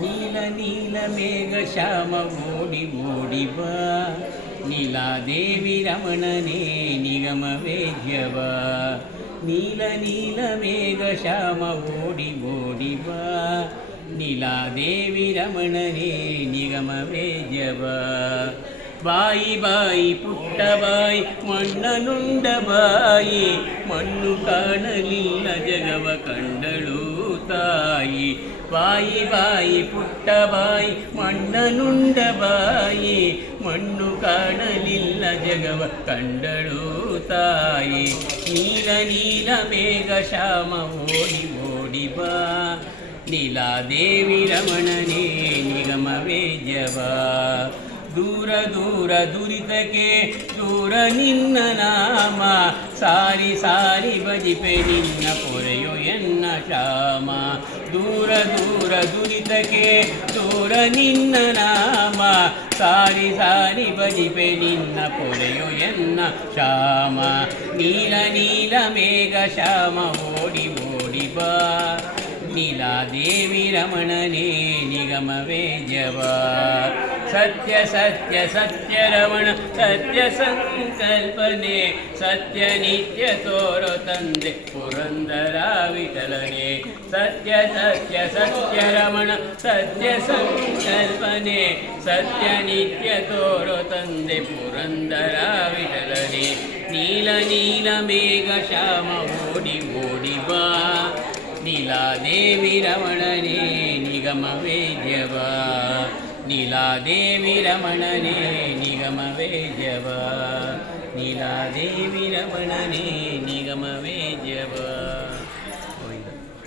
ನೀಲ ನೀಲ ಮೇಘ ಶ್ಯಾಮ ಓಡಿ ಓಡಿ ಬಾ, ನೀಲಾದೇವಿ ರಮಣನೇ ನಿಗಮ ವೇದ್ಯವ. ನೀಲ ನೀಲ ಮೇಘ ಶ್ಯಾಮ ಓಡಿ ಓಡಿ ಬಾ, ನೀಲಾದೇವಿ ರಮಣನೇ ನಿಗಮ ವೇದ್ಯವ. ಬಾಯಿ ಬಾಯಿ ಪುಟ್ಟ ಬಾಯಿ ಮಣ್ಣನುಂಡ ಬಾಯಿ, ಮಣ್ಣು ಕಾಣಲಿಲ್ಲ ಜಗವ ಕಂಡಳು ತಾಯಿ. ಬಾಯಿ ಬಾಯಿ ಪುಟ್ಟ ಬಾಯಿ ಮಣ್ಣನುಂಡ ಬಾಯಿ, ಮಣ್ಣು ಕಾಣಲಿಲ್ಲ ಜಗವ ಕಂಡಳು ತಾಯಿ. ನೀಲ ನೀಲ ಮೇಘ ಶ್ಯಾಮ ಓಡಿ ಓಡಿ ಬಾ, ನೀಲಾದೇವಿ ರಮಣನೇ ನಿಗಮ ವೇದ್ಯವ. ದೂರ ದೂರ ದುರಿತಕ್ಕೆ ದೂರ ನಿನ್ನ ನಾಮ, ಸಾರಿ ಸಾರಿ ಭಜಿಪೆ ನಿನ್ನ ಪೊರೆಯೋ ಎನ್ನ ಶ್ಯಾಮ. ದೂರ ದೂರ ದುರಿತಕ್ಕೆ ದೂರ ನಿನ್ನ ನಾಮ, ಸಾರಿ ಸಾರಿ ಭಜಿಪೆ ನಿನ್ನ ಪೊರೆಯೋ ಎನ್ನ ಶ್ಯಾಮ. ನೀಲ ನೀಲ ಮೇಘ ಶ್ಯಾಮ ಓಡಿ ಓಡಿ ಬಾ, ನೀಲಾದೇವಿ ರಮಣನೇ ನಿಗಮ ವೇದ್ಯವ. ಸತ್ಯ ಸತ್ಯ ಸತ್ಯ ರಮಣ ಸತ್ಯ ಸಂಕಲ್ಪನೆ, ಸತ್ಯ ನಿತ್ಯ ತೋರೋ ತಂದೆ ಪುರಂದರ ವಿಠಲನೆ. ಸತ್ಯ ಸತ್ಯ ಸತ್ಯ ರಮಣ ಸತ್ಯ ಸಂಕಲ್ಪನೆ, ಸತ್ಯ ನಿತ್ಯ ತೋರೋ ತಂದೆ ಪುರಂದರ ವಿಠಲನೆ. ನೀಲ ನೀಲ ಮೇಘ ಶ್ಯಾಮ ಓಡಿ ಓಡಿ ಬಾ, ನೀಲಾದೇವಿ ರಮಣನೇ ನಿಗಮ ವೇದ್ಯವ. ನೀಲಾದೇವಿ ರಮಣನೇ ನಿಗಮ ವೇದ್ಯವ, ನೀಲಾದೇವಿ ರಮಣನೇ ನಿಗಮ ವೇದ್ಯವ.